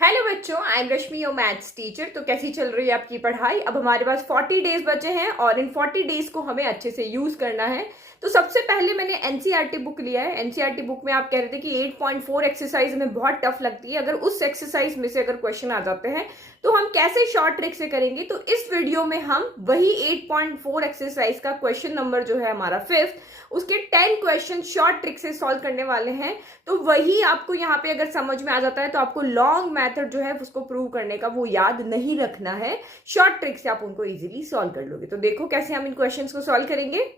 Hello बच्चों, I am Rashmi your maths teacher. तो कैसी चल रही है आपकी पढ़ाई? अब हमारे पास 40 डेज बचे हैं और इन 40 डेज को हमें अच्छे से यूज करना है। तो सबसे पहले मैंने एनसीईआरटी बुक लिया है। एनसीईआरटी बुक में आप कह रहे थे कि 8.4 एक्सरसाइज में बहुत टफ लगती है। अगर उस एक्सरसाइज में से अगर क्वेश्चन आ जाते हैं तो हम कैसे शॉर्ट ट्रिक से करेंगे, तो इस वीडियो में हम वही 8.4 एक्सरसाइज का क्वेश्चन नंबर जो है हमारा 5th, उसके 10 क्वेश्चन शॉर्ट ट्रिक से सॉल्व करने वाले हैं। तो वही आपको यहाँ पे अगर समझ में आ जाता है तो आपको लॉन्ग मेथड जो है उसको प्रूव करने का वो याद नहीं रखना है। शॉर्ट ट्रिक से आप उनको इजीली सॉल्व कर लोगे। तो देखो कैसे हम इन क्वेश्चंस को सॉल्व करेंगे।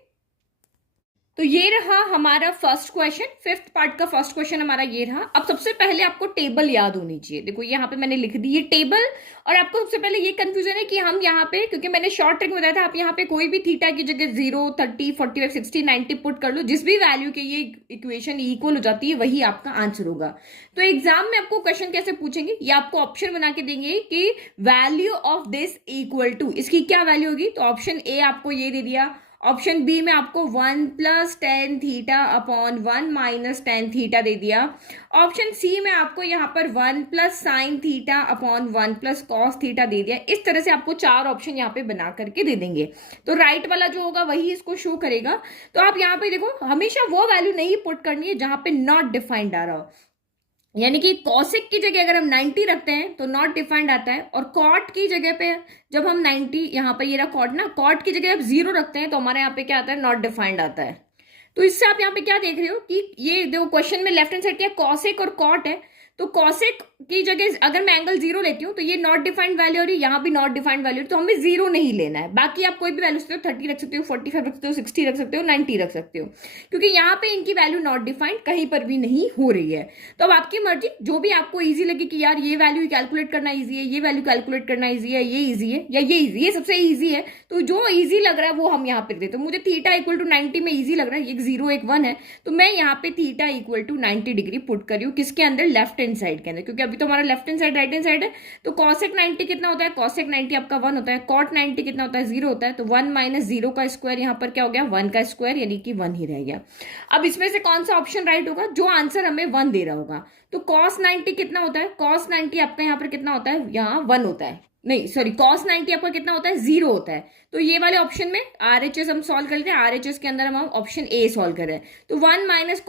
तो ये रहा हमारा फर्स्ट क्वेश्चन, 5th पार्ट का फर्स्ट क्वेश्चन हमारा ये रहा। अब सबसे पहले आपको टेबल याद होनी चाहिए। देखो यहाँ पे मैंने लिख दी ये टेबल, और आपको सबसे पहले ये कंफ्यूजन है कि हम यहाँ पे, क्योंकि मैंने शॉर्ट ट्रिक में बताया था, आप यहाँ पे कोई भी थीटा की जगह 0, 30, 45, 60, 90 पुट कर लो। जिस भी वैल्यू के ये इक्वेशन इक्वल हो जाती है वही आपका आंसर होगा। तो एग्जाम में आपको क्वेश्चन कैसे पूछेंगे, ये आपको ऑप्शन बना के देंगे कि value of this equal to, इसकी क्या वैल्यू होगी। तो ऑप्शन ए आपको ये दे दिया, ऑप्शन बी में आपको 1 + tan theta upon 1 - tan theta दे दिया, ऑप्शन सी में आपको यहाँ पर 1 + sin theta upon 1 + cos theta दे दिया। इस तरह से आपको 4 ऑप्शन यहाँ पे बना करके दे देंगे। तो राइट वाला जो होगा वही इसको शो करेगा। तो आप यहाँ पे देखो, हमेशा वो वैल्यू नहीं पुट करनी है जहां पे नॉट डिफाइंड आ रहा हो। यानी कि कॉसेक की जगह अगर हम 90 रखते हैं तो नॉट डिफाइंड आता है, और कॉट की जगह पे जब हम 90, यहाँ पे ये रहा कॉट ना, कॉट की जगह आप 0 रखते हैं तो हमारे यहाँ पे क्या आता है, नॉट डिफाइंड आता है। तो इससे आप यहाँ पे क्या देख रहे हो कि ये देखो क्वेश्चन में लेफ्ट हैंड साइड क्या, कॉसेक और कॉट है। तो कॉसेक की जगह अगर मैं एंगल 0 लेती हूँ तो ये नॉट डिफाइंड वैल्यू और यहाँ भी नॉट डिफाइंड वैल्यू, तो हमें 0 नहीं लेना है। बाकी आप कोई भी वैल्यू सकते हो, 30 रख सकते हो, 45 रख सकते हो, 60 रख सकते हो, 90 रख सकते हो, क्योंकि यहाँ पे इनकी वैल्यू नॉट डिफाइंड कहीं पर भी नहीं हो रही है। तो अब आपकी मर्जी, जो भी आपको ईजी लगे कि यार ये वैल्यू कैलकुलेट करना ईजी है, ये वैल्यू कैलकुलेट करना ईजी है, ये ईजी है या ये ईजी, ये सबसे ईजी है, तो जो ईजी लग रहा है वो हम यहाँ पे देते हैं। मुझे थीटा इक्वल टू 90 में ईजी लग रहा है, एक 0 एक 1 है, तो मैं यहाँ पे theta equal to 90 degree put करी हूँ, किसके अंदर, लेफ्ट हैंड साइड के अंदर, क्योंकि अभी तो हमारा left hand side right hand side है। तो कॉसेक 90 कितना होता है, कॉसेक 90 आपका 1 होता है, कॉट 90 कितना होता है, 0 होता है। तो 1 - 0 का स्क्वायर यहाँ पर क्या हो गया, 1 का स्क्वायर, यानी कि 1 ही रह गया। अब इसमें से कौन सा ऑप्शन राइट होगा, जो आंसर हमें 1 दे रहा होगा। तो cos 90 कितना होता है, cos 90 आपका यहाँ पर कितना होता है, यहाँ 1 होता है, नहीं सॉरी, cos 90 आपका कितना होता है, 0 होता है। तो ये वाले ऑप्शन में RHS हम सॉल्व कर लेते हैं, RHS के अंदर हम ऑप्शन ए सॉल्व कर रहे हैं। तो 1 -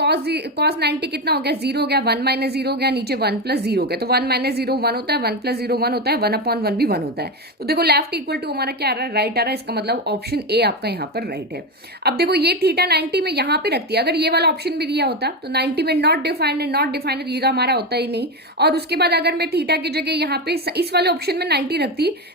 cos 90 कितना हो गया, 0 हो गया, 1 - 0 हो गया, नीचे 1 + 0 हो गया। तो 1 - 0 1 होता है, 1 + 0 1 होता है, 1/1 भी 1 होता है। तो देखो लेफ्ट इक्वल टू हमारा क्या आ रहा है, राइट आ रहा है, इसका मतलब ऑप्शन ए आपका यहाँ पर राइट है। अब देखो ये थीटा 90 में यहाँ पे रखती है, अगर ये वाला ऑप्शन भी दिया होता तो 90 में नॉट डिफाइंड है, नॉट डिफाइंड है, ये तो हमारा होता ही नहीं। और उसके बाद अगर मैं थीटा की जगह यहाँ पे इस वाले ऑप्शन में 90 रखती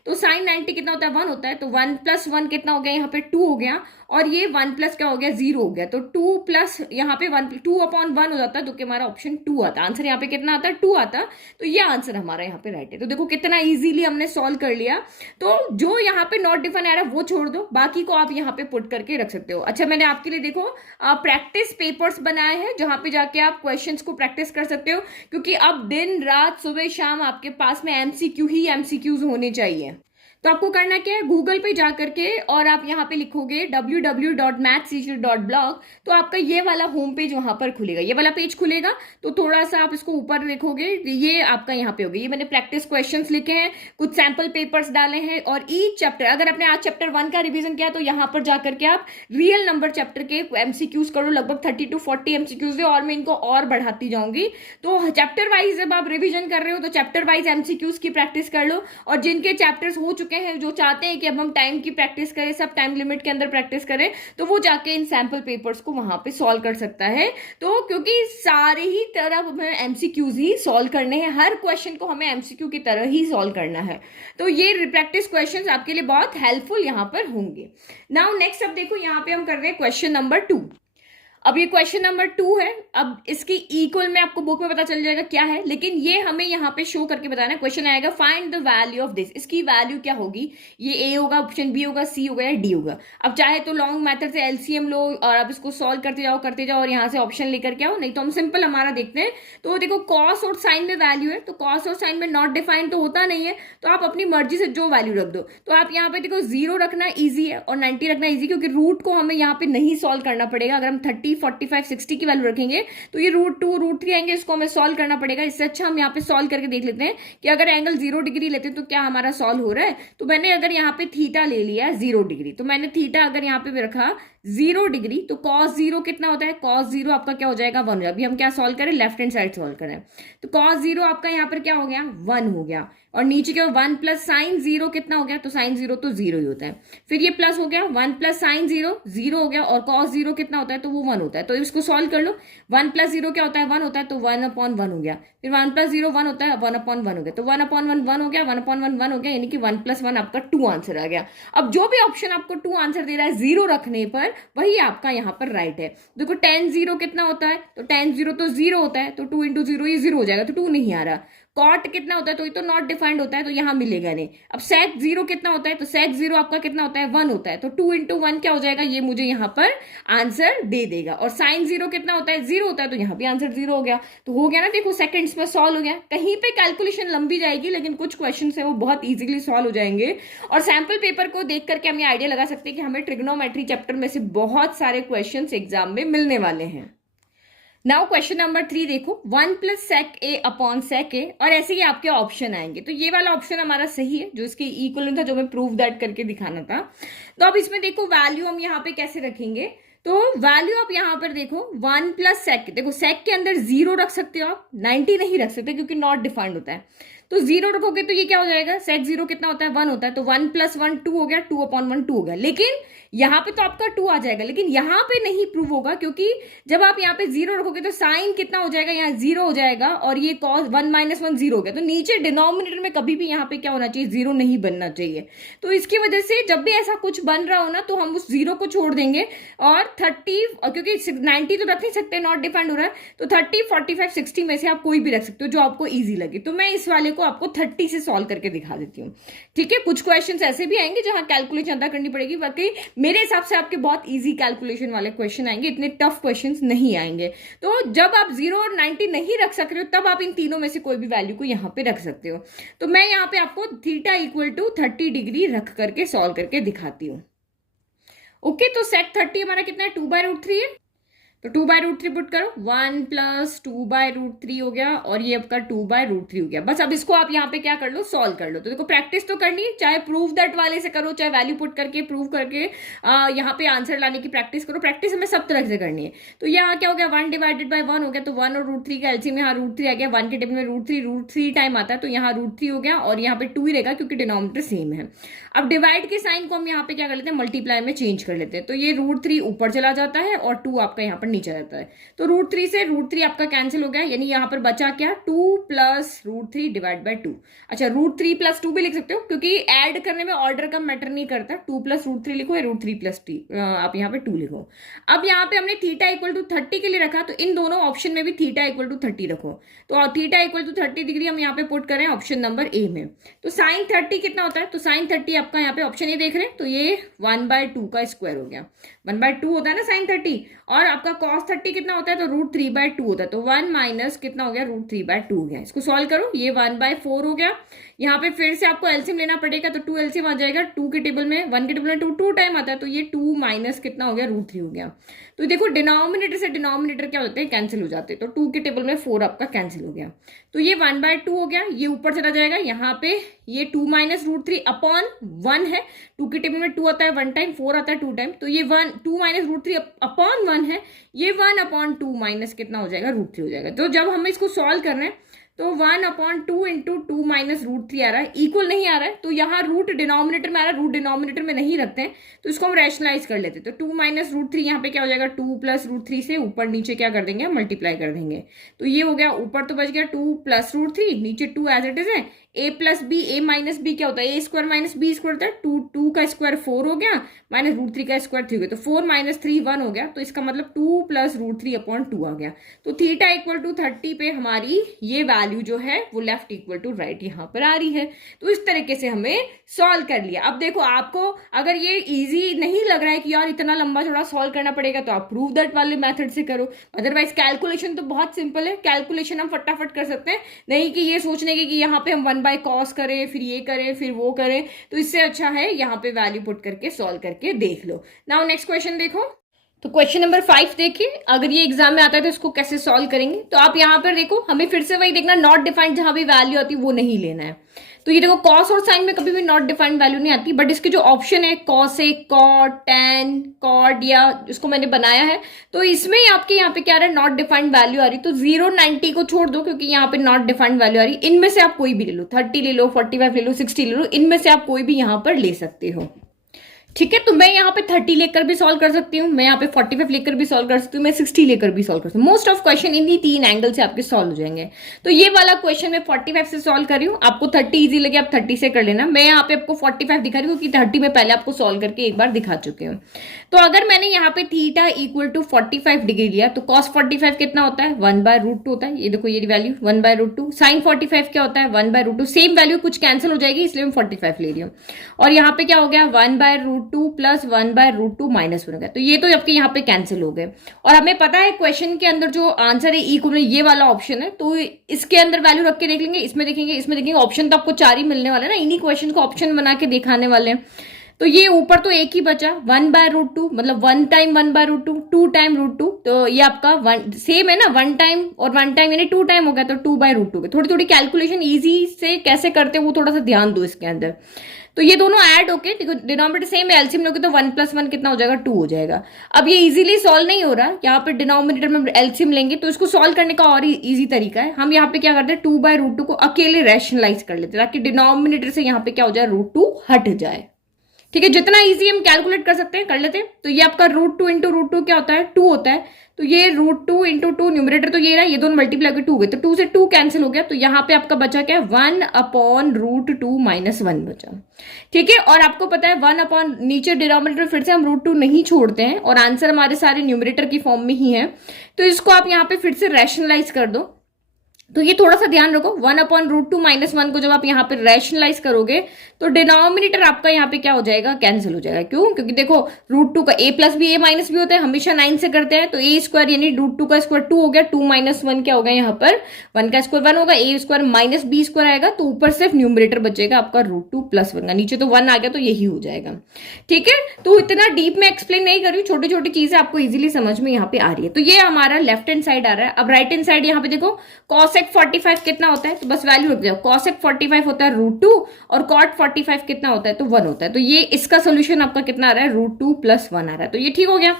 तो sin 90 कितना होता है, 1 होता है। तो 1 + 1 कितना हो गया, यहाँ पे 2 हो गया, और ये 1 प्लस क्या हो गया, 0 हो गया। तो 2 प्लस यहाँ पे 1 2/1 हो जाता है, तो हमारा ऑप्शन 2 आता, आंसर यहाँ पे कितना आता है, 2 आता। तो ये आंसर हमारा यहाँ पे राइट है। तो देखो कितना इजीली हमने सॉल्व कर लिया। तो जो यहाँ पे नॉट डिफाइन आ रहा है वो छोड़ दो, बाकी को आप यहाँ पे पुट करके रख सकते हो। अच्छा, मैंने आपके लिए देखो प्रैक्टिस पेपर्स बनाए हैं, जहां पे जाके आप क्वेश्चंस को प्रैक्टिस कर सकते हो, क्योंकि अब दिन रात सुबह शाम आपके पास में एमसीक्यू ही एमसीक्यूज होने चाहिए। तो आपको करना क्या है, गूगल पे जा करके और आप यहाँ पे लिखोगे www.mathsteacher.blog, तो आपका ये वाला होम पेज वहां पर खुलेगा, ये वाला पेज खुलेगा। तो थोड़ा सा आप इसको ऊपर देखोगे, ये आपका यहाँ पे होगा, ये मैंने प्रैक्टिस क्वेश्चंस लिखे हैं, कुछ सैंपल पेपर्स डाले हैं, और ईच चैप्टर, अगर आपने आज चैप्टर 1 का रिवीजन किया तो यहाँ पर जाकर के आप रियल नंबर चैप्टर के एमसीक्यूज करो, लगभग 30 to 40 एमसीक्यूज है, और मैं इनको और बढ़ाती जाऊंगी। तो चैप्टर वाइज जब आप रिविजन कर रहे हो तो चैप्टर वाइज एमसीक्यूज की प्रैक्टिस कर लो, और जिनके चैप्टर्स हो चुके हैं, जो चाहते हैं कि अब हम टाइम की प्रैक्टिस करें, सब टाइम लिमिट के अंदर प्रैक्टिस करें, तो वो जाके इन सैंपल पेपर्स को वहां पे सॉल्व कर सकता है। तो क्योंकि सारे ही तरह हमें एमसीक्यूज ही सॉल्व करने हैं, हर क्वेश्चन को हमें एमसीक्यू की तरह ही सॉल्व करना है, तो ये प्रैक्टिस क्वेश्चंस आपके लिए बहुत हेल्पफुल यहाँ पर होंगे। नाउ नेक्स्ट अब देखो, यहाँ पे हम कर रहे हैं क्वेश्चन नंबर 2। अब ये क्वेश्चन नंबर 2 है। अब इसकी इक्वल में आपको बुक में पता चल जाएगा क्या है, लेकिन ये हमें यहाँ पे शो करके बताना है। क्वेश्चन आएगा find the value of this, इसकी वैल्यू क्या होगी, ये ए होगा, ऑप्शन बी होगा, सी होगा या डी होगा। अब चाहे तो लॉन्ग मेथड से एलसीएम लो और आप इसको सॉल्व करते जाओ और यहाँ से ऑप्शन लेकर के आओ, नहीं तो हम सिंपल हमारा देखते हैं। तो देखो कॉस और साइन में वैल्यू है, तो कॉस और साइन में नॉट डिफाइंड तो होता नहीं है, तो आप अपनी मर्जी से जो वैल्यू रख दो। तो आप यहाँ पे देखो 0 रखना ईजी है और 90 रखना ईजी, क्योंकि रूट को हमें यहाँ पे नहीं सॉल्व करना पड़ेगा। अगर हम 30 30, 45, 60 की वैल्यू रखेंगे तो ये √2, √3 आएंगे, इसको हमें सॉल्व करना पड़ेगा। इससे अच्छा हम यहाँ पे सॉल्व करके देख लेते हैं कि अगर एंगल 0 डिग्री लेते हैं तो क्या हमारा सॉल्व हो रहा है। तो मैंने अगर यहाँ पे थीटा ले लिया 0 डिग्री, तो मैंने थीटा अगर यहाँ पे रखा 0 डिग्री, तो cos 0 कितना होता है, cos 0 आपका क्या हो जाएगा 1 हो जाएगा। अभी हम क्या सॉल्व करें, लेफ्ट हैंड साइड सॉल्व करें, तो cos 0 आपका यहाँ पर क्या हो गया 1 हो गया, और नीचे क्या 1 प्लस साइन 0 कितना हो गया, तो साइन 0 तो 0 ही होता है। फिर ये प्लस हो गया 1 प्लस साइन 0 0 हो गया, और cos 0 कितना होता है, तो वो 1 होता है। तो इसको सॉल्व कर लो, 1 प्लस 0 क्या होता है 1 होता है, तो 1/1 हो गया। फिर 1 प्लस 0 1 होता है, 1/1 हो गया, तो 1/1 1 हो गया, 1/1 1 हो गया, यानी कि 1 + 1 आपका 2 आंसर आ गया। अब जो भी ऑप्शन आपको 2 आंसर दे रहा है 0 रखने पर, वही आपका यहाँ पर राइट है। देखो tan 0 कितना होता है, तो tan 0 तो 0 होता है, तो 2 × 0 ये 0 हो जाएगा, तो 2 नहीं आ रहा। कॉट कितना होता है, तो ये तो नॉट डिफाइंड होता है, तो यहाँ मिलेगा नहीं। अब sec 0 कितना होता है, तो sec 0 आपका कितना होता है 1 होता है, तो 2 × 1 क्या हो जाएगा, ये मुझे यहाँ पर आंसर दे देगा। और sin 0 कितना होता है 0 होता है, तो यहाँ भी आंसर 0 हो गया। तो हो गया ना, देखो सेकंड्स में सॉल्व हो गया। कहीं पे कैलकुलेशन लंबी जाएगी, लेकिन कुछ क्वेश्चन है वो बहुत इजीली सॉल्व हो जाएंगे। और सैंपल पेपर को देख करके हम ये आइडिया लगा सकते हैं कि हमें ट्रिग्नोमेट्री चैप्टर में से बहुत सारे क्वेश्चन एग्जाम में मिलने वाले हैं। नाउ क्वेश्चन नंबर 3 देखो, 1 + sec a upon sec a, और ऐसे ही आपके ऑप्शन आएंगे। तो ये वाला ऑप्शन हमारा सही है, जो इसके इक्वल था, जो मैं प्रूव दैट करके दिखाना था। तो अब इसमें देखो वैल्यू हम यहाँ पे कैसे रखेंगे, तो वैल्यू आप यहाँ पर देखो 1 + sec, देखो sec के अंदर 0 रख सकते हो आप, 90 नहीं रख सकते क्योंकि नॉट डिफाइंड होता है। तो 0 रखोगे तो ये क्या हो जाएगा, sec 0 कितना होता है 1 होता है, तो 1 + 1 2 हो गया, 2/1 2 हो गया। लेकिन यहाँ पे तो आपका 2 आ जाएगा, लेकिन यहाँ पे नहीं प्रूव होगा, क्योंकि जब आप यहाँ पे 0 रखोगे तो साइन कितना हो जाएगा, यहाँ 0 हो जाएगा, और ये cos 1 - 1 0 हो गया। तो नीचे डिनोमिनेटर में कभी भी यहाँ पे क्या होना चाहिए, 0 नहीं बनना चाहिए। तो इसकी वजह से जब भी ऐसा कुछ बन रहा हो ना, तो हम उस 0 को छोड़ देंगे, और 30, क्योंकि 90 तो रख नहीं सकते, नॉट डिफाइंड हो रहा है, तो 30, 45, 60 में से आप कोई भी रख सकते हो जो आपको ईजी लगे। तो मैं इस वाले को आपको 30 से सॉल्व करके दिखा देती हूँ, ठीक है। कुछ क्वेश्चन ऐसे भी आएंगे जहां कैलकुलेशन ज्यादा करनी पड़ेगी, बाकी मेरे हिसाब से आपके बहुत इजी कैलकुलेशन वाले क्वेश्चन आएंगे, इतने टफ क्वेश्चंस नहीं आएंगे। तो जब आप 0 और 90 नहीं रख सक रहे हो, तब आप इन तीनों में से कोई भी वैल्यू को यहाँ पे रख सकते हो। तो मैं यहाँ पे आपको थीटा = 30 डिग्री रख करके सॉल्व करके दिखाती हूँ। ओके, तो sec 30 हमारा कितना है, 2/√3 है, तो 2/√3 पुट करो, 1 + 2/√3 हो गया, और ये आपका 2/√3 हो गया। बस अब इसको आप यहाँ पे क्या कर लो, सॉल्व कर लो। तो देखो प्रैक्टिस तो करनी है, चाहे प्रूव दैट वाले से करो, चाहे वैल्यू पुट करके प्रूव करके यहाँ पे आंसर लाने की प्रैक्टिस करो। प्रैक्टिस हमें सब तरह से करनी है। तो यहाँ क्या हो गया, 1 / 1 हो गया, तो 1 और √3 का एलसीएम में यहाँ √3 आ गया। 1 के टेबल में √3 टाइम आता है, तो यहाँ √3 हो गया, और यहाँ पे 2 ही रहेगा क्योंकि डिनोमिनेटर सेम है। अब डिवाइड के साइन को हम यहाँ पे क्या कर लेते हैं, मल्टीप्लाई में चेंज कर लेते हैं। तो ये √3 ऊपर चला जाता है, और 2 आपका यहाँ पर नीचे रहता है। तो √3 से √3 आपका कैंसिल हो गया, यानी यहाँ पर बचा क्या, 2 + √3 / 2। अच्छा, √3 + 2 भी लिख सकते हो, क्योंकि ऐड करने में ऑर्डर का मैटर नहीं करता। 2 + √3 लिखो, या √3 + 2 आप यहाँ पे 2 लिखो। अब यहाँ पे हमने थीटा = 30 के लिए रखा, तो इन दोनों ऑप्शन में भी थीटा = 30 रखो। तो थीटा = 30 डिग्री हम यहाँ पे पुट करें ऑप्शन नंबर ए में। तो sin 30 कितना होता है, तो sin 30 आपका यहाँ पे ऑप्शन ए देख रहे हैं, तो ये 1/2 का स्क्वायर हो गया। 1/2 होता है ना sin 30, और आपका cos 30 कितना होता है, तो √3/2 होता है, तो 1 - कितना हो गया, √3/2 हो गया। इसको सॉल्व करो, ये 1/4 हो गया। यहाँ पे फिर से आपको एलसीएम लेना पड़ेगा, तो 2 एलसीएम आ जाएगा। 2 के टेबल में 1 के टेबल में 2 टाइम आता है, तो ये 2 - कितना हो गया, √3 हो गया। तो देखो डिनोमिनेटर से डिनोमिनेटर क्या होते हैं, कैंसिल हो जाते हैं। तो 2 के टेबल में 4 आपका कैंसिल हो गया, तो ये 1/2 हो गया। ये ऊपर चला जाएगा, यहाँ पे ये 2 - √3/1 है। 2 के टेबल में 2 आता है 1 टाइम, 4 आता है 2 टाइम, तो ये 2 - √3/1 है। ये 1/2 कितना हो जाएगा, √3 हो जाएगा। तो जब हम इसको सॉल्व कर रहे हैं, तो 1/2 × 2 - √3 आ रहा है, इक्वल नहीं आ रहा है, तो यहाँ रूट डिनोमिनेटर में आ रहा है, रूट डिनोमिनेटर में नहीं रखते हैं, तो इसको हम रैशनलाइज कर लेते हैं। तो 2 - √3 यहाँ पे क्या हो जाएगा, 2 + √3 से ऊपर नीचे क्या कर देंगे, मल्टीप्लाई कर देंगे। तो ये हो गया, ऊपर तो बच गया 2 + √3, नीचे 2 एज इट इज है। a + b, a - b क्या होता है, a² - b² होता है। 2 का स्क्वायर 4 हो गया, -√3 का स्क्वायर 3 हो गया, तो 4 - 3 1 हो गया। तो इसका मतलब 2 + √3/2 आ गया। तो थीटा = 30 पे हमारी ये वैल्यू जो है वो लेफ्ट = राइट यहाँ पर आ रही है। तो इस तरीके से हमें सॉल्व कर लिया। अब देखो, आपको अगर ये इजी नहीं लग रहा है कि यार इतना लंबा चौड़ा सॉल्व करना पड़ेगा, तो आप प्रूव दैट वाले मेथड से करो। अदरवाइज कैलकुलेशन तो बहुत सिंपल है, कैलकुलेशन हम फटाफट कर सकते हैं, नहीं कि ये सोचने की कि यहाँ पे हम 1/cos करें, फिर ये करें, फिर वो करें। तो इससे अच्छा है यहाँ पे वैल्यू पुट करके सॉल्व करके देख लो। नाउ नेक्स्ट क्वेश्चन देखो। तो क्वेश्चन नंबर 5 देखिए, अगर ये एग्जाम में आता है तो इसको कैसे सॉल्व करेंगे। तो आप यहाँ पर देखो, हमें फिर से वही देखना, नॉट डिफाइंड जहां भी वैल्यू आती है वो नहीं लेना है। तो ये देखो कॉस और साइन में कभी भी नॉट डिफाइंड वैल्यू नहीं आती, बट इसके जो ऑप्शन है कॉसेक, कॉट, टैन, कॉड या जिसको मैंने बनाया है, तो इसमें आपके यहाँ पे क्या आ रहा है, नॉट डिफाइंड वैल्यू आ रही। तो 0, 90 को छोड़ दो क्योंकि यहाँ पे नॉट डिफाइंड वैल्यू आ रही। इनमें से आप कोई भी ले लो, 30 ले लो, 45 ले लो, 60 ले लो, इनमें से आप कोई भी यहाँ पर ले सकते हो। ठीक है, तो मैं यहाँ पे 30 लेकर भी सॉल्व कर सकती हूँ, मैं यहाँ पे 45 लेकर भी सॉल्व कर सकती हूँ, मैं 60 लेकर भी सॉल्व कर सकती हूँ। मोस्ट ऑफ क्वेश्चन इन्हीं 3 एंगल से आपके सॉल्व हो जाएंगे। तो ये वाला क्वेश्चन मैं 45 से सॉल्व कर रही हूँ, आपको 30 इजी लगे आप 30 से कर लेना। मैं यहाँ पे आपको 45 दिखा रही हूँ क्योंकि 30 में पहले आपको सॉल्व करके एक बार दिखा चुके हूँ। तो अगर मैंने यहाँ पे थीटा इक्वल टू 45 डिग्री लिया तो कॉस 45 कितना होता है, 1/√2 होता है। ये देखो ये वैल्यू 1/√2। साइन 45 क्या होता है, 1/√2। सेम वैल्यू कुछ कैंसिल हो जाएगी इसलिए मैं 45 ले रही हूँ। और यहाँ पे क्या हो गया, 1/√2 प्लस 1/√2 -1 हो गया। तो ये तो आपके यहाँ पे कैंसिल हो गए। और हमें पता है क्वेश्चन के अंदर जो आंसर है इक्वल ये वाला ऑप्शन है, तो इसके अंदर वैल्यू रख के देख लेंगे, इसमें देखेंगे, इसमें देखेंगे। ऑप्शन तो आपको 4 ही मिलने वाले ना, इन्हीं क्वेश्चन को ऑप्शन बना के दिखाने वाले हैं। तो ये ऊपर तो एक ही बचा 1/√2, मतलब 1 टाइम 1/√2, 2 टाइम √2। तो ये आपका 1 सेम है ना, 1 टाइम और 1 टाइम यानी 2 टाइम हो गया, तो 2/√2। थोड़ी थोड़ी कैलकुलेशन इजी से कैसे करते हैं वो थोड़ा सा ध्यान दो इसके अंदर। तो ये दोनों ऐड होके डिनोमिनेटर सेम है, एलसीएम लोगे तो 1 + 1 कितना हो जाएगा, 2 हो जाएगा। अब ये इजीली सॉल्व नहीं हो रहा, यहाँ पे डिनोमिनेटर में एलसीएम लेंगे तो इसको सॉल्व करने का और इजी तरीका है। हम यहाँ पे क्या करते हैं, 2/√2 को अकेले रैशनलाइज कर लेते हैं ताकि डिनोमिनेटर से यहाँ पे क्या हो जाए, √2 हट जाए। ठीक है, जितना इजी हम कैलकुलेट कर सकते हैं कर लेते हैं। तो ये आपका √2 × √2 क्या होता है, 2 होता है। तो ये √2 × 2 न्यूमरेटर तो ये रहा, ये दोनों मल्टीप्लाई होकर 2 हो गए, तो 2 से 2 कैंसिल हो गया। तो यहाँ पे आपका बचा क्या, 1/√2 - 1 बचा। ठीक है, और आपको पता है 1 नीचे डिनोमिनेटर फिर से हम √2 नहीं छोड़ते हैं और आंसर हमारे सारे न्यूमरेटर की फॉर्म में ही है। तो इसको आप यहाँ पे फिर से रैशनलाइज कर दो। तो ये थोड़ा सा ध्यान रखो, 1/√2 - 1 को जब आप यहाँ पे रैशनलाइज करोगे तो डिनोमिनेटर आपका यहाँ पे क्या हो जाएगा, कैंसिल हो जाएगा। क्यों, क्योंकि देखो √2 का a + b a - b होता है, हमेशा 9 से करते हैं। तो a² यानी √2 का स्क्वायर 2 हो गया, 2 - 1 क्या हो गया, यहाँ पर 1 का स्क्वायर 1 होगा, a² - b² आएगा। तो ऊपर सिर्फ न्यूमरेटर बचेगा आपका √2 + 1 का, नीचे तो 1 आ गया तो यही हो जाएगा। ठीक है, तो इतना डीप में एक्सप्लेन नहीं कर रही, छोटी छोटी चीजें आपको इजिली समझ में यहाँ पे आ रही है। तो ये हमारा लेफ्ट हैंड साइड आ रहा है। अब राइट हैंड साइड यहाँ पे देखो, कॉसेक 45 कितना होता है, तो बस वैल्यू रख दो। कॉसेक 45 होता है √2 और कॉट 45 कितना होता है, तो 1 होता है। तो ये इसका सोल्यूशन आपका कितना आ रहा है, √2 + 1 आ रहा है। तो ये ठीक हो गया।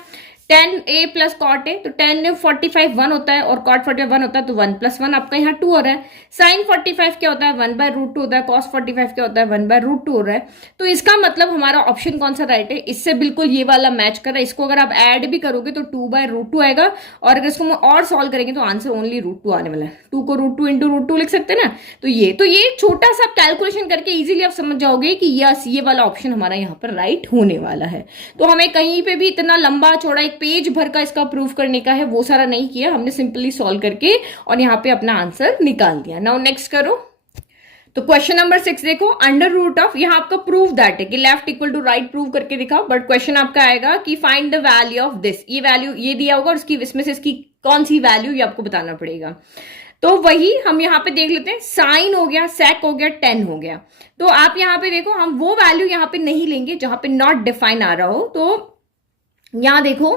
tan a + cot a, तो tan 45 1 होता है और cot 45 1 होता है, तो 1 + 1 आपका यहाँ 2 हो रहा है। sin 45 क्या होता है, 1/√2 होता है। cos 45 क्या होता है, 1/√2 हो रहा है। तो इसका मतलब हमारा ऑप्शन कौन सा राइट है, इससे बिल्कुल ये वाला मैच कर रहा है। इसको अगर आप ऐड भी करोगे तो 2/√2 आएगा, और अगर इसको और सॉल्व करेंगे तो आंसर ओनली √2 आने वाला है। 2 को √2 × √2 लिख सकते हैं ना। तो ये छोटा सा कैलकुलेशन करके इजीली आप समझ जाओगे कि यस, ये वाला ऑप्शन हमारा यहाँ पर राइट होने वाला है। तो हमें कहीं पे भी इतना लंबा चौड़ा एक पेज भर का इसका प्रूफ करने का है, वो सारा नहीं किया हमने, सिंपली सॉल्व करके और यहाँ पे अपना आंसर निकाल दिया। नाउ नेक्स्ट करो। तो क्वेश्चन नंबर 6 देखो, √, यहाँ आपका प्रूफ दैट है कि left equal to right prove करके दिखाओ। बट क्वेश्चन आपका आएगा कि find the value of this, ये वैल्यू ये दिया होगा और इसमें से इसकी कौन सी वैल्यू ये आपको बताना पड़ेगा। तो वही हम यहाँ पे देख लेते हैं, साइन हो गया, सेक हो गया, टेन हो गया। तो आप यहाँ पे देखो, हम वो वैल्यू यहाँ पे नहीं लेंगे जहां पे नॉट डिफाइन आ रहा हो। तो यहां देखो,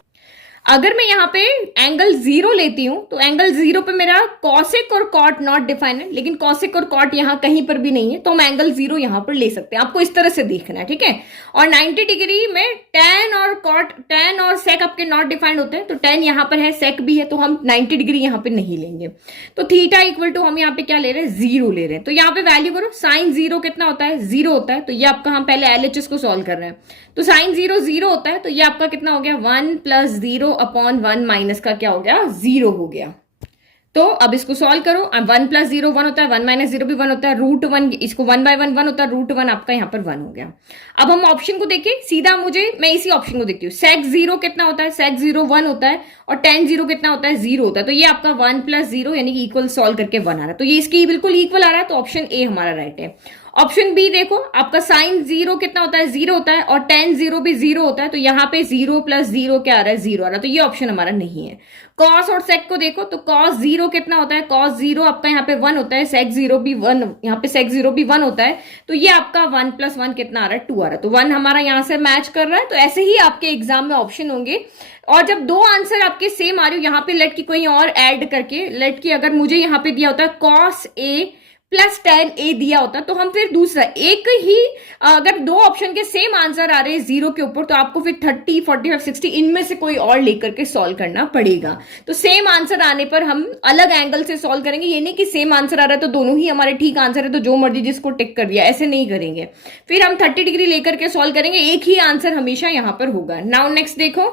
अगर मैं यहाँ पे एंगल 0 लेती हूं तो एंगल 0 पे मेरा कॉसेक और कॉट नॉट डिफाइन है, लेकिन कॉसेक और कॉट यहाँ कहीं पर भी नहीं है, तो हम एंगल 0 यहाँ पर ले सकते हैं। आपको इस तरह से देखना है, ठीक है। और 90 डिग्री में टैन और कॉट, टैन और सेक आपके नॉट डिफाइंड होते हैं, तो टैन यहाँ पर है, सेक भी है, तो हम 90 डिग्री यहाँ पे नहीं लेंगे। तो थीटा इक्वल टू हम यहाँ पे क्या ले रहे हैं, 0 ले रहे हैं। तो यहाँ पे वैल्यू करो, साइन 0 कितना होता है, 0 होता है। तो ये आपका, हम पहले LHS को सॉल्व कर रहे हैं, तो साइन 0 0 होता है। तो ये आपका कितना हो गया, 1 + 0/1 माइनस का क्या हो गया, 0 हो गया। तो अब इसको सॉल्व करो, 1 + 0 1 होता है, 1 - 0 भी 1 होता है, √1 इसको 1/1 1 होता है, √1 आपका यहाँ पर 1 हो गया। अब हम ऑप्शन को देखें, सीधा मैं इसी ऑप्शन को देखती हूँ। सेक 0 कितना होता है, सेक 0 1 होता है, और tan 0 कितना होता है, 0 होता है। तो ये आपका 1 + 0 यानी कि इक्वल सॉल्व करके 1 आ रहा है। तो ये इसकी बिल्कुल इक्वल आ रहा है, तो ऑप्शन ए हमारा राइट है। ऑप्शन बी देखो, आपका साइन जीरो कितना होता है, जीरो होता है, और टेन जीरो भी जीरो होता है, तो यहाँ पे जीरो प्लस जीरो क्या आ रहा है, जीरो आ रहा है, तो ये ऑप्शन हमारा नहीं है। कॉस और सेक को देखो, तो कॉस जीरो कितना होता है, कॉस जीरो आपका यहाँ पे वन होता है, सेक जीरो भी वन, यहाँ पे सेक जीरो भी वन होता है, तो ये आपका वन प्लस वन कितना आ रहा है, टू आ रहा है, तो वन हमारा यहाँ से मैच कर रहा है। तो ऐसे ही आपके एग्जाम में ऑप्शन होंगे, और जब दो आंसर आपके सेम आ रहे हो, यहाँ पे लेट की कोई और ऐड करके, लेट की अगर मुझे यहाँ पे दिया होता है कॉस ए प्लस टेन ए दिया होता, तो हम फिर दूसरा एक ही, अगर दो ऑप्शन के सेम आंसर आ रहे हैं जीरो के ऊपर, तो आपको फिर 30, 45, 60 इनमें से कोई और लेकर के सॉल्व करना पड़ेगा। तो सेम आंसर आने पर हम अलग एंगल से सॉल्व करेंगे, ये नहीं कि सेम आंसर आ रहा है तो दोनों ही हमारे ठीक आंसर है तो जो मर्जी जिसको टिक कर दिया, ऐसे नहीं करेंगे। फिर हम 30 डिग्री लेकर के सॉल्व करेंगे, एक ही आंसर हमेशा यहां पर होगा। नाउ नेक्स्ट देखो,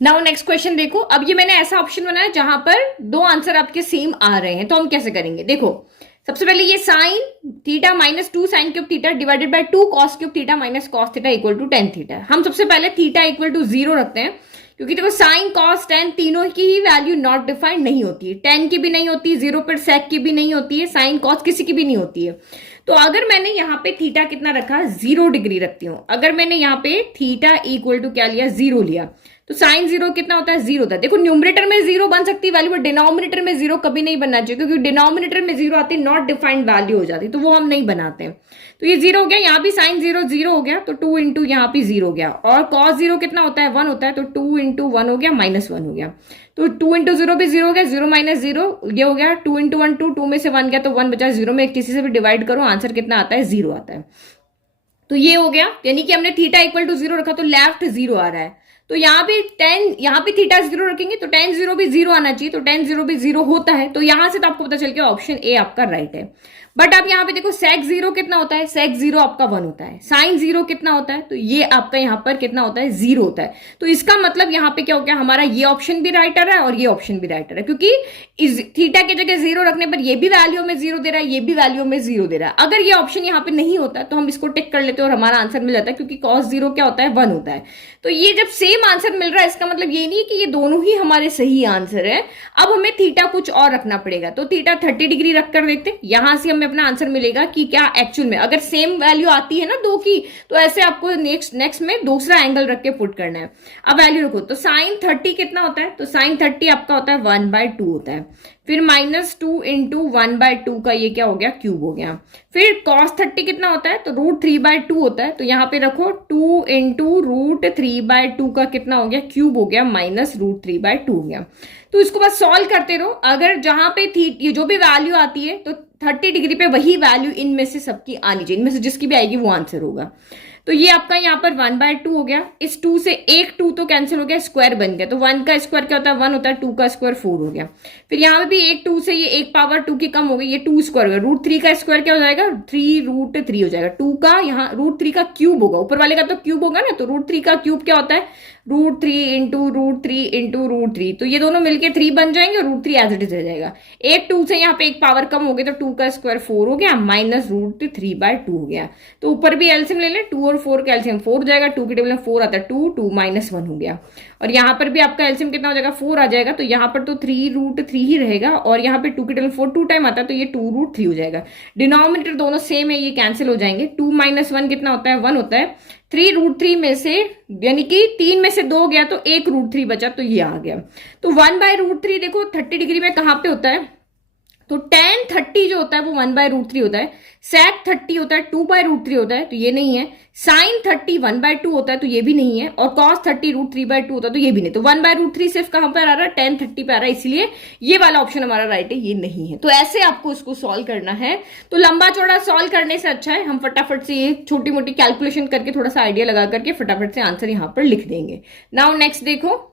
नाउ नेक्स्ट क्वेश्चन देखो। अब ये मैंने ऐसा ऑप्शन बनाया जहां पर दो आंसर आपके सेम आ रहे हैं, तो हम कैसे करेंगे, देखो सबसे पहले ये sine theta minus two sine cube theta divided by two cos cube theta minus cos theta equal to tan theta. हम सबसे पहले थीटा इक्वल टू जीरो रखते हैं, क्योंकि देखो साइन कॉस टेन तीनों की ही वैल्यू नॉट डिफाइंड नहीं होती है, टेन की भी नहीं होती है, जीरो पर सेक की भी नहीं होती है, साइन कॉस किसी की भी नहीं होती है। तो अगर मैंने यहाँ पे थीटा कितना रखा, 0 डिग्री रखती हूँ, अगर मैंने यहाँ पे थीटा इक्वल टू क्या लिया, 0 लिया, तो साइन जीरो कितना होता है, 0 होता है। देखो न्यूमरेटर में 0 बन सकती है वैल्यू, बट डिनोमिनेटर में 0 कभी नहीं बनना चाहिए, क्योंकि डिनोमिनेटर में 0 आती है नॉट डिफाइंड वैल्यू हो जाती है, तो वो हम नहीं बनाते हैं। तो ये 0 हो गया, यहाँ भी साइन जीरो 0 हो गया, तो 2 इंटू यहाँ पे 0 हो गया, और कॉस जीरो कितना होता है, 1 होता है, तो 2 इंटू 1 हो गया, माइनस 1 हो गया, तो 2 इंटू 0 भी 0 हो गया, 0 माइनस 0 ये हो गया, 2 इंटू 1 2 में से 1 गया, तो 1 बचा, 0 में किसी से भी डिवाइड करो आंसर कितना आता है, 0 आता है। तो ये हो गया, यानी कि हमने थीटा इक्वल टू 0 रखा तो लेफ्ट 0 आ रहा है, तो यहाँ पे 10, यहाँ पे थीटा 0 रखेंगे तो टेन जीरो भी 0 आना चाहिए, तो टेन जीरो भी 0 होता है, तो यहां से तो आपको पता चल गया ऑप्शन ए आपका राइट है। बट आप यहाँ पे देखो सेक 0 कितना होता है, सेक 0 आपका 1 होता है, साइन 0 कितना होता है, तो ये आपका यहाँ पर कितना होता है, 0 होता है। तो इसका मतलब यहाँ पे क्या हो गया, हमारा ये ऑप्शन भी राइट आ रहा है और ये ऑप्शन भी राइट आ रहा है, क्योंकि इस थीटा की जगह 0 रखने पर ये भी वैल्यू में 0 दे रहा है, ये भी वैल्यू में 0 दे रहा है। अगर ये ऑप्शन यहाँ पे नहीं होता तो हम इसको टिक कर लेते और हमारा आंसर मिल जाता है, क्योंकि कॉस 0 क्या होता है, 1 होता है। तो ये जब सेम आंसर मिल रहा है, इसका मतलब ये नहीं है कि ये दोनों ही हमारे सही आंसर है। अब हमें थीटा कुछ और रखना पड़ेगा, तो थीटा 30 डिग्री रख कर देखते, यहां से हमें अपना आंसर मिलेगा कि क्या एक्चुअल में अगर सेम वैल्यू आती है ना दो की, तो ऐसे आपको नेक्स्ट में दूसरा एंगल रख के पुट करना है। अब वैल्यू रखो, तो साइन 30 कितना होता है, तो साइन 30 आपका होता है 1/2 होता है, फिर माइनस 2 इंटू 1/2 का ये क्या हो गया, क्यूब हो गया। फिर कॉस 30 कितना होता है, तो √3/2 होता है, तो यहां पे रखो 2 इंटू √3/2 का कितना हो गया, क्यूब हो गया, माइनस √3/2 हो गया। तो इसको बस सॉल्व करते रहो, अगर जहां पे थी ये जो भी वैल्यू आती है तो 30 डिग्री पे वही वैल्यू इनमें से सबकी आनी चाहिए, इनमें से जिसकी भी आएगी वो आंसर होगा। तो ये आपका यहाँ पर 1/2 हो गया, इस 2 से एक 2 तो कैंसिल हो गया, स्क्वायर बन गया, तो 1 का स्क्वायर क्या होता है, 1 होता है, 2 का स्क्वायर 4 हो गया। फिर यहाँ पे भी एक 2 से ये एक पावर 2 की कम हो गई, ये 2 स्क्वायर हो गया, √3 का स्क्वायर क्या हो जाएगा, 3√3 हो जाएगा, 2 का यहाँ √3 का क्यूब होगा, ऊपर वाले का तो क्यूब होगा ना, तो √3 का क्यूब क्या होता है, √3 इंटू √3 इंटू √3, तो ये दोनों मिलके 3 बन जाएंगे और √3 एज इट इज रह जाएगा। एक 2 से यहाँ पे एक पावर कम हो गई, तो 2 का स्क्वायर 4 हो गया, माइनस √3/2 हो गया। तो ऊपर भी एलसीएम ले लें, 2 और 4 का एलसीएम 4 हो जाएगा, 2 के टेबल में 4 आता है, 2 माइनस 1 हो गया, और यहाँ पर भी आपका एलसीएम कितना हो जाएगा, 4 आ जाएगा, तो यहाँ पर तो 3√3 ही रहेगा, और यहाँ पे 2 के टेबल में 4 2 टाइम आता है, तो ये 2√3 हो जाएगा। डिनोमिनेटर दोनों सेम है, ये कैंसिल हो जाएंगे, 2 माइनस 1 कितना होता है, 1 होता है, 3√3 में से यानी कि 3 में से 2 गया तो एक √3 बचा, तो ये आ गया। तो 1/√3 देखो 30 डिग्री में कहां पे होता है, तो tan 30 जो होता है वो 1/√3 होता है, sec 30 होता है 2/√3 होता है, तो ये नहीं है, sin 30 1/2 होता है, तो ये भी नहीं है, और cos 30 √3/2 होता है, तो ये भी नहीं। तो 1/√3 सिर्फ कहां पर आ रहा है, tan 30 पे आ रहा है, इसलिए ये वाला ऑप्शन हमारा राइट है, ये नहीं है। तो ऐसे आपको इसको सॉल्व करना है। तो लंबा चौड़ा सॉल्व करने से अच्छा है हम फटाफट से ये छोटी मोटी कैलकुलेशन करके थोड़ा सा आइडिया लगा करके फटाफट से आंसर यहां पर लिख देंगे। नाउ नेक्स्ट देखो,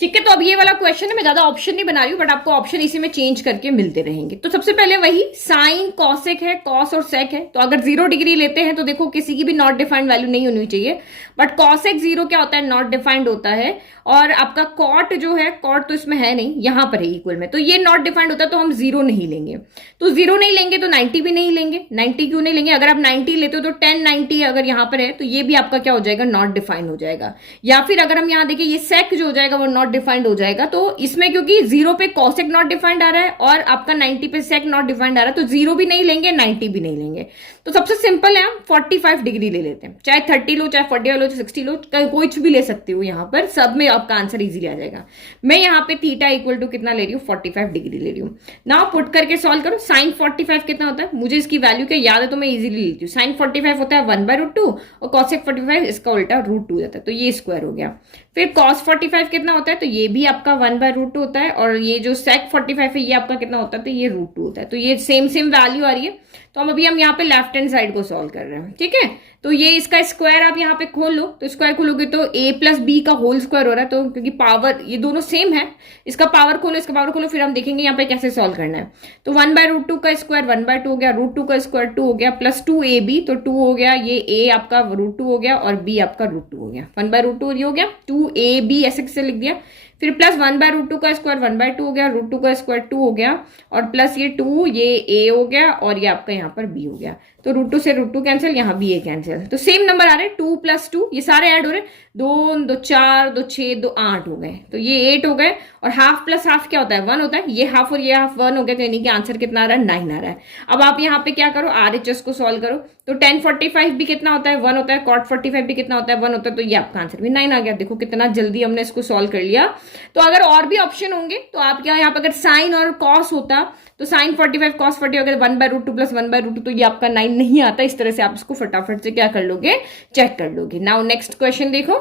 ठीक है, तो अब ये वाला क्वेश्चन है, मैं ज्यादा ऑप्शन नहीं बना रही हूँ, बट आपको ऑप्शन इसी में चेंज करके मिलते रहेंगे। तो सबसे पहले वही साइन कॉसेक है, कॉस और सेक है, तो अगर 0 डिग्री लेते हैं तो देखो किसी की भी नॉट डिफाइंड वैल्यू नहीं होनी चाहिए, बट कॉसेक 0 क्या होता है, नॉट डिफाइंड होता है, और आपका कॉट जो है, कॉट तो इसमें है नहीं, यहां पर है इक्वल में, तो ये नॉट डिफाइंड होता है, तो हम 0 नहीं लेंगे। तो 0 नहीं लेंगे तो 90 भी नहीं लेंगे, 90 क्यों नहीं लेंगे, अगर आप 90 लेते हो तो 1090 अगर यहां पर है तो ये भी आपका क्या हो जाएगा, नॉट डिफाइंड हो जाएगा। या फिर अगर हम यहां देखिए ये सेक जो हो जाएगा वो नॉट नॉट डिफाइंड हो जाएगा। तो इसमें क्योंकि 0 पे कॉसेक नॉट डिफाइंड आ रहा है और आपका 90 पे सेक नॉट डिफाइंड आ रहा है, तो 0 भी नहीं लेंगे 90 भी नहीं लेंगे। तो सबसे सिंपल है, हम 45 डिग्री ले लेते हैं, चाहे 30 लो, चाहे 45 लो, चाहे 60 लो, कोई भी ले सकते हो। यहाँ पर सब में आपका आंसर इजीली आ जाएगा। मैं यहाँ पे थीटा इक्वल टू कितना ले रही हूँ, 45 डिग्री ले रही हूँ। नाउ पुट करके सॉल्व करो। साइन 45 कितना होता है, मुझे इसकी वैल्यू क्या याद है तो मैं इजीली लेती हूँ। साइन 45 होता है 1/√2 और कॉसेक 45 इसका उल्टा √2 जाता है, तो ये स्क्वायर हो गया। फिर कॉस 45 कितना होता है, तो ये भी आपका 1/√2 होता है, और ये जो सेक 45 है ये आपका कितना होता है, तो ये √2 होता है। तो ये सेम वैल्यू आ रही है। तो हम यहाँ पे लेफ्ट हैंड साइड को सॉल्व कर रहे हैं, ठीक है। तो ये इसका स्क्वायर आप यहाँ पे खोल लो, तो स्क्वायर खोलोगे तो a प्लस बी का होल स्क्वायर हो रहा है, तो क्योंकि पावर ये दोनों सेम है, इसका पावर खोलो, इसका पावर खोलो, फिर हम देखेंगे यहाँ पे कैसे सॉल्व करना है। तो 1/√2 का स्क्वायर 1/2 हो गया, √2 का स्क्वायर 2 हो गया, प्लस 2ab, तो 2 हो गया, ये a आपका √2 हो गया और b आपका √2 हो गया। 1/√2 ये हो गया, 2ab ऐसे से लिख दिया। फिर प्लस 1/√2 का स्क्वायर 1/2 हो गया, √2 का स्क्वायर 2 हो गया, और प्लस ये 2, ये a हो गया, और ये आपका यहाँ पर b हो गया। तो √2 से √2 कैंसिल, यहाँ भी a कैंसिल। तो सेम नंबर आ रहे हैं, 2 + 2, ये सारे ऐड हो रहे हैं, 2 2 4 2 6 2 8 हो गए, तो ये 8 हो गए। और हाफ प्लस हाफ क्या होता है, 1 होता है, ये हाफ और ये हाफ 1 हो गया, तो यानी कि आंसर कितना आ रहा है, 9 आ रहा है। अब आप यहाँ पे क्या करो, RHS को सॉल्व करो। तो tan 45 भी कितना होता है, 1 होता है, cot 45 भी कितना होता है, 1 होता है, तो ये आपका आंसर भी 9 आ गया। देखो कितना जल्दी हमने इसको सॉल्व कर लिया। तो अगर और भी ऑप्शन होंगे तो आप क्या, यहाँ पर अगर साइन और कॉस होता तो साइन 45 कॉस 40 अगर 1/√2 प्लस 1/√2, तो ये आपका 9 नहीं आता। इस तरह से आप इसको फटाफट से क्या कर लोगे, चेक कर लोगे। नाउ नेक्स्ट क्वेश्चन देखो।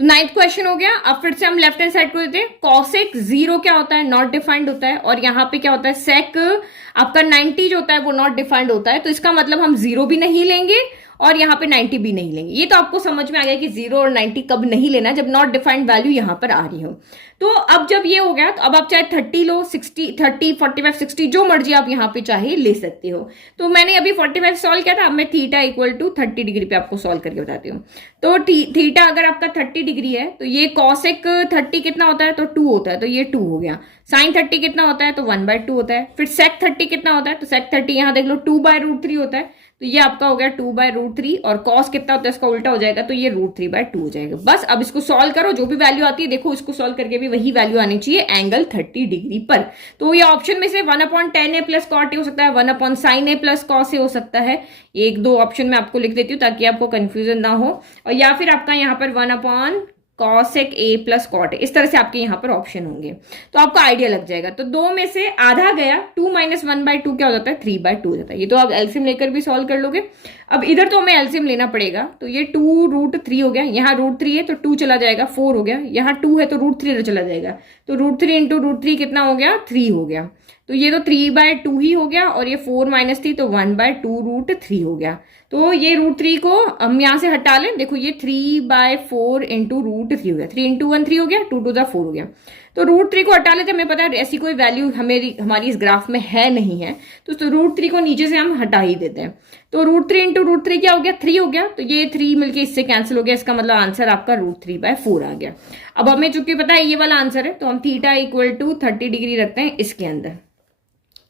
तो 9th क्वेश्चन हो गया। अब फिर से हम लेफ्ट हैंड साइड को देते हैं। कॉसेक 0 क्या होता है, नॉट डिफाइंड होता है, और यहाँ पे क्या होता है, सेक आपका 90 जो होता है वो नॉट डिफाइंड होता है। तो इसका मतलब हम 0 भी नहीं लेंगे और यहाँ पे 90 भी नहीं लेंगे। ये तो आपको समझ में आ गया कि 0 और 90 कब नहीं लेना, जब नॉट डिफाइंड वैल्यू यहाँ पर आ रही हो। तो अब जब ये हो गया, तो अब आप चाहे 30 लो, 60, 30, 45, 60 जो मर्जी आप यहाँ पे चाहे ले सकते हो। तो मैंने अभी 45 सॉल्व किया था, अब मैं थीटा इक्वल टू 30 डिग्री पे आपको सॉल्व करके बताती हूँ। तो थीटा अगर आपका 30 डिग्री है, तो ये कॉसेक 30 कितना होता है, तो 2 होता है, तो ये 2 हो गया। साइन 30 कितना होता है, तो 1/2 होता है। फिर सेक 30 कितना होता है, तो सेक 30 यहाँ देख लो 2/√3 होता है, तो ये आपका हो गया 2/√3, और कॉस कितना होता है, इसका उल्टा हो जाएगा, तो ये √3/2 हो जाएगा। बस अब इसको सॉल्व करो, जो भी वैल्यू आती है देखो, इसको सॉल्व करके भी वही वैल्यू आनी चाहिए एंगल 30 डिग्री पर। तो ये ऑप्शन में से 1/10a प्लस कॉट ए हो सकता है, 1/sin a plus cos A हो सकता है। एक दो ऑप्शन में आपको लिख देती हूँ ताकि आपको कंफ्यूजन ना हो, और या फिर आपका यहाँ पर 1/cosec a plus cot A, इस तरह से आपके यहाँ पर ऑप्शन होंगे, तो आपको आइडिया लग जाएगा। तो 2 में से आधा गया, 2 - 1/2 क्या हो जाता है, 3/2 हो जाता है। ये तो आप एलसीएम लेकर भी सॉल्व कर लोगे। अब इधर तो हमें एलसीएम लेना पड़ेगा, तो ये 2√3 हो गया, यहाँ √3 है तो 2 चला जाएगा, 4 हो गया, यहाँ 2 है तो √3 चला जाएगा, तो √3 × √3 कितना हो गया, 3 हो गया। तो ये तो 3/2 ही हो गया, और ये 4 - 3 तो 1/2√3 हो गया। तो ये √3 को हम यहाँ से हटा लें, देखो ये 3/4 × √3 हो गया, 3 × 1 3 हो गया, 2 × 2 4 हो गया। तो √3 को हटा लेते, हमें पता है ऐसी कोई वैल्यू हमारी इस ग्राफ में है नहीं है, तो √3 को नीचे से हम हटा ही देते हैं। तो √3 × √3 क्या हो गया, 3 हो गया, तो ये 3 मिलके इससे कैंसिल हो गया, इसका मतलब आंसर आपका √3/4 आ गया। अब हमें चूंकि पता है ये वाला आंसर है, तो हम थीटा इक्वल टू 30 डिग्री रखते हैं इसके अंदर।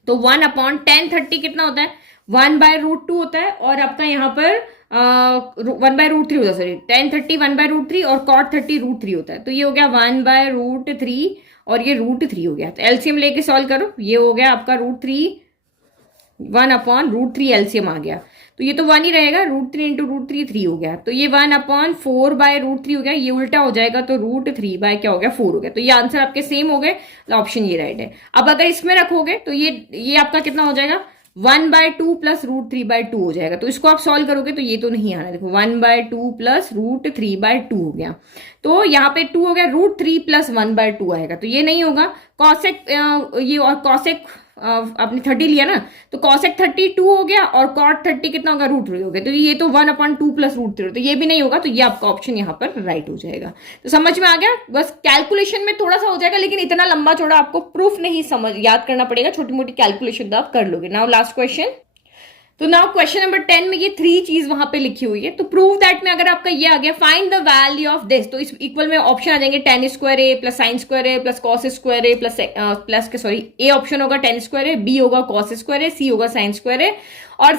तो 1/10 30 कितना होता है, 1/√2 होता है, और आपका यहाँ पर 1/√3 होता है, सॉरी 10 30 1/√3 और cot 30 √3 होता है, तो ये हो गया 1/√3 और ये √3 हो गया। तो एलसीएम लेके सॉल्व करो, ये हो गया आपका √3, 1/√3 एलसीएम आ गया, तो ये तो 1 ही रहेगा, √3 × √3 3 हो गया, तो ये 1/4/√3 हो गया, ये उल्टा हो जाएगा, तो √3 बाय क्या हो गया, 4 हो गया। तो ये आंसर आपके सेम हो गए, ऑप्शन ये राइट है। अब अगर इसमें रखोगे तो ये आपका कितना हो जाएगा, 1/2 प्लस √3/2 हो जाएगा। तो इसको आप सॉल्व करोगे तो ये तो नहीं आना, देखो 1/2 प्लस √3/2 हो गया, तो यहाँ पे 2 हो गया, √3 प्लस 1/2 आएगा, तो ये नहीं होगा। कॉसेक ये और कॉसेक आपने 30 लिया ना, तो कॉसेक 32 हो गया, और कॉट 30 कितना होगा, √3 हो गया, तो ये तो 1/2 प्लस √3, तो ये भी नहीं होगा, तो ये आपका ऑप्शन यहाँ पर राइट हो जाएगा। तो समझ में आ गया, बस कैलकुलेशन में थोड़ा सा हो जाएगा, लेकिन इतना लंबा चौड़ा आपको प्रूफ नहीं समझ याद करना पड़ेगा, छोटी मोटी कैलकुलेशन तो आप कर लोगे। Now last question. तो नाउ क्वेश्चन नंबर 10 में ये 3 चीज वहां पे लिखी हुई है। तो प्रूव दैट में अगर आपका ये आ गया find the value of this, तो इस इक्वल में ऑप्शन आ जाएंगे tan स्क्वायर ए प्लस साइन स्क्वायर ए प्लस कॉस स्क्वायर ए प्लस के सॉरी ए ऑप्शन होगा tan स्क्वायर ए, बी होगा कॉस स्क्वायर ए, सी होगा साइन स्क्वायर ए और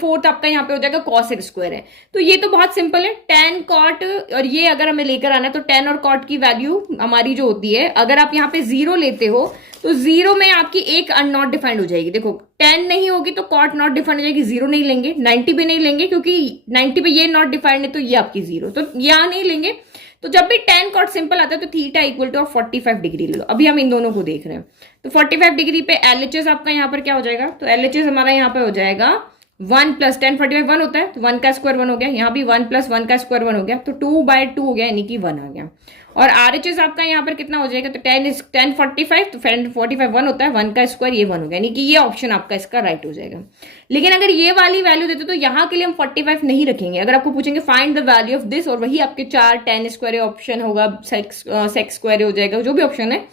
फोर्थ आपका यहाँ पे हो जाएगा कॉस स्क्वायर है। तो ये तो बहुत सिंपल है, tan कॉट, और ये अगर हमें लेकर आना है तो tan और कॉट की वैल्यू हमारी जो होती है, अगर आप यहाँ पे 0 लेते हो तो 0 में आपकी एक नॉट डिफाइंड हो जाएगी। देखो tan नहीं होगी तो कॉट नॉट डिफाइंड हो जाएगी, 0 नहीं लेंगे, 90 भी नहीं लेंगे क्योंकि 90 पे ये नॉट डिफाइंड है तो ये आपकी 0, तो यहाँ नहीं लेंगे। तो जब भी tan कॉट सिंपल आता है तो थीटा इक्वल टू 45 डिग्री ले लो। अभी हम इन दोनों को देख रहे हैं, तो 45 डिग्री पे LHS आपका यहाँ पर क्या हो जाएगा, तो LHS हमारा यहाँ पे हो जाएगा 1 प्लस tan 45 1 होता है तो 1 का स्क्वायर 1 हो गया, यहाँ भी 1 प्लस 1 का स्क्वायर 1 हो गया, तो 2/2 हो गया यानी कि 1 आ गया। और RHS आपका यहाँ पर कितना हो जाएगा, तो tan 45, तो tan 45 1 होता है, 1 का स्क्वायर ये 1 हो गया, यानी कि ये ऑप्शन आपका इसका राइट हो जाएगा। लेकिन अगर ये वाली वैल्यू देते तो यहाँ के लिए हम 45 नहीं रखेंगे। अगर आपको पूछेंगे find the value of this, और वही आपके 4 tan स्क्वायर ऑप्शन होगा, सेक्स स्क्वायर हो जाएगा, जो भी ऑप्शन है,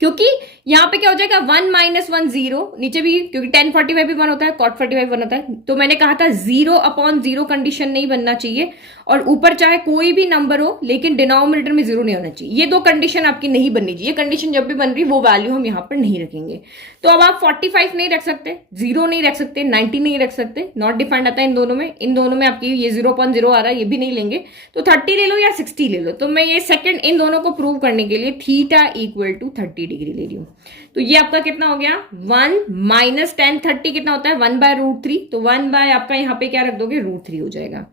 क्योंकि यहाँ पे क्या हो जाएगा 1 - 1 0, नीचे भी क्योंकि tan 45 भी 1 होता है, cot 45 1 होता है, तो मैंने कहा था 0/0 कंडीशन नहीं बनना चाहिए, और ऊपर चाहे कोई भी नंबर हो लेकिन डिनोमिनेटर में 0 नहीं होना चाहिए। ये 2 कंडीशन आपकी नहीं बननी चाहिए। कंडीशन जब भी बन रही वो वैल्यू हम यहाँ पर नहीं रखेंगे। तो अब आप 45 नहीं रख सकते, 0 नहीं रख सकते, 90 नहीं रख सकते, नॉट डिफाइंड आता है इन दोनों में। इन दोनों में आपकी ये 0/0 आ रहा है, ये भी नहीं लेंगे, तो 30 ले लो या 60 ले लो। तो मैं ये सेकंड इन दोनों को प्रूव करने के लिए थीटा इक्वल टू 30 डिग्री ले रही हूँ। तो ये आपका कितना हो गया 1 माइनस tan 30 कितना होता है 1/√3, तो 1 बाय आपका यहाँ पे क्या रख दोगे √3 हो जाएगा।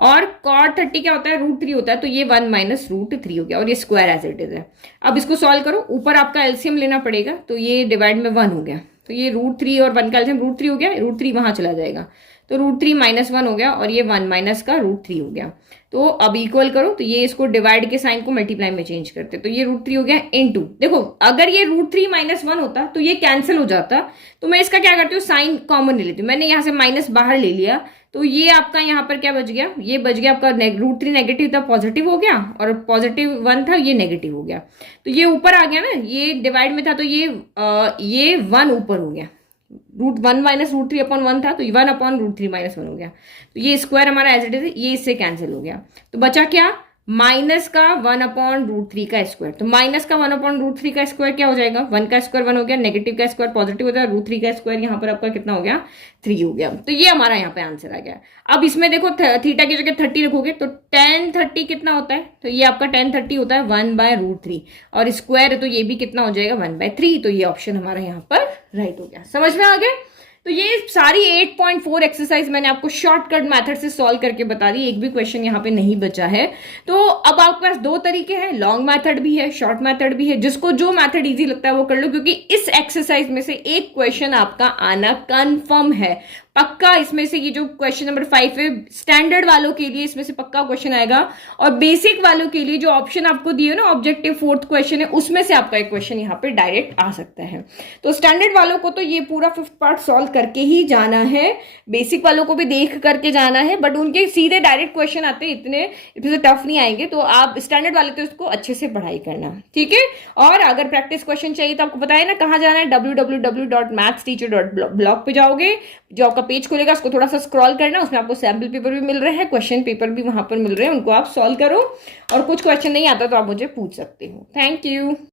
और cot 30 क्या होता है √3 होता है, तो ये 1 माइनस √3 हो गया, और ये स्क्वायर एज इट इज है। अब इसको सॉल्व करो, ऊपर आपका एलसीएम लेना पड़ेगा, तो ये डिवाइड में 1 हो गया, तो ये √3 और 1 का एलसीएम √3 हो गया, √3 वहां चला जाएगा, तो √3 - 1 हो गया, और ये 1 माइनस का √3 हो गया। तो अब इक्वल करो, तो ये इसको डिवाइड के साइन को मल्टीप्लाई में चेंज करते, तो ये √3 हो गया इनटू, देखो अगर ये √3 - 1 होता तो ये कैंसिल हो जाता, तो मैं इसका क्या करती हूँ साइन कॉमन ले लेती हूँ। मैंने यहाँ से माइनस बाहर ले लिया, तो ये आपका यहाँ पर क्या बच गया, ये बच गया आपका √3 नेगेटिव था पॉजिटिव हो गया, और पॉजिटिव 1 था ये नेगेटिव हो गया, तो ये ऊपर आ गया ना, ये डिवाइड में था तो ये 1 ऊपर हो गया, √1 माइनस √3/1 था, तो 1/√3 - 1 हो गया, तो ये स्क्वायर हमारा एज इट इज ये इससे कैंसिल हो गया। तो बचा क्या माइनस का 1/√3 का स्क्वायर, तो माइनस का 1/√3 का स्क्वायर क्या हो जाएगा 1 का स्क्वायर 1 हो गया, नेगेटिव का स्क्वायर पॉजिटिव होता है, √3 का स्क्वायर यहाँ पर आपका कितना हो गया 3 हो गया। तो ये हमारा यहाँ पे आंसर आ गया। अब इसमें देखो थीटा की जगह 30 रखोगे तो tan 30 कितना होता है, तो ये आपका tan 30 होता है 1/√3, और स्क्वायर है तो ये भी कितना हो जाएगा 1/3, तो ये ऑप्शन हमारा यहाँ पर राइट हो गया। समझ में आ गया। तो ये सारी 8.4 एक्सरसाइज मैंने आपको शॉर्टकट मेथड से सॉल्व करके बता दी, एक भी क्वेश्चन यहाँ पे नहीं बचा है। तो अब आपके पास 2 तरीके हैं, लॉन्ग मेथड भी है, शॉर्ट मेथड भी है, जिसको जो मेथड इजी लगता है वो कर लो, क्योंकि इस एक्सरसाइज में से एक क्वेश्चन आपका आना कंफर्म है पक्का। इसमें से ये जो क्वेश्चन नंबर 5 है स्टैंडर्ड वालों के लिए इसमें से पक्का क्वेश्चन आएगा, और बेसिक वालों के लिए जो ऑप्शन आपको दिए ना ऑब्जेक्टिव 4th क्वेश्चन है उसमें से आपका एक क्वेश्चन यहाँ पे डायरेक्ट आ सकता है। तो स्टैंडर्ड वालों को तो ये पूरा 5th पार्ट सॉल्व करके ही जाना है, बेसिक वालों को भी देख करके जाना है, बट उनके सीधे डायरेक्ट क्वेश्चन आते हैं, इतने टफ नहीं आएंगे। तो आप स्टैंडर्ड वाले तो इसको अच्छे से पढ़ाई करना, ठीक है। और अगर प्रैक्टिस क्वेश्चन चाहिए तो आपको बताया ना कहाँ जाना है, www.mathsteacher.blog पे जाओगे, जो आपका पेज खुलेगा उसको थोड़ा सा स्क्रॉल करना, उसमें आपको सैम्पल पेपर भी मिल रहे हैं, क्वेश्चन पेपर भी वहां पर मिल रहे हैं, उनको आप सॉल्व करो, और कुछ क्वेश्चन नहीं आता तो आप मुझे पूछ सकते हो। Thank you.